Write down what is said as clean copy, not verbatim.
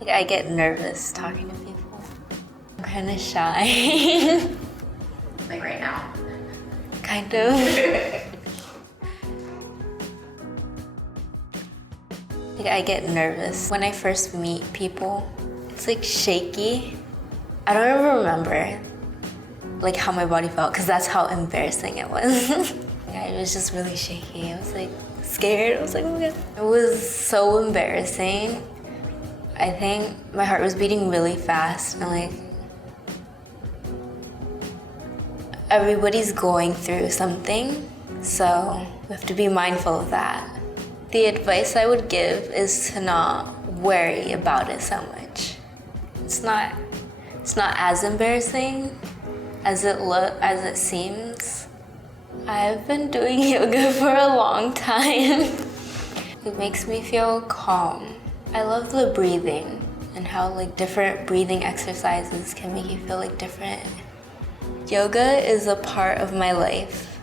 Like, I get nervous talking to people. I'm kind of shy. Like right now? Kind of. Like, I get nervous when I first meet people. It's like shaky. I don't even remember like how my body felt because that's how embarrassing it was. Yeah, it was just really shaky. I was like scared. I was like, oh my God. It was so embarrassing. I think my heart was beating really fast and like everybody's going through something, so we have to be mindful of that. The advice I would give is to not worry about it so much. It's not as embarrassing as it seems. I've been doing yoga for a long time. It makes me feel calm. I love the breathing and how like different breathing exercises can make you feel like different. Yoga is a part of my life.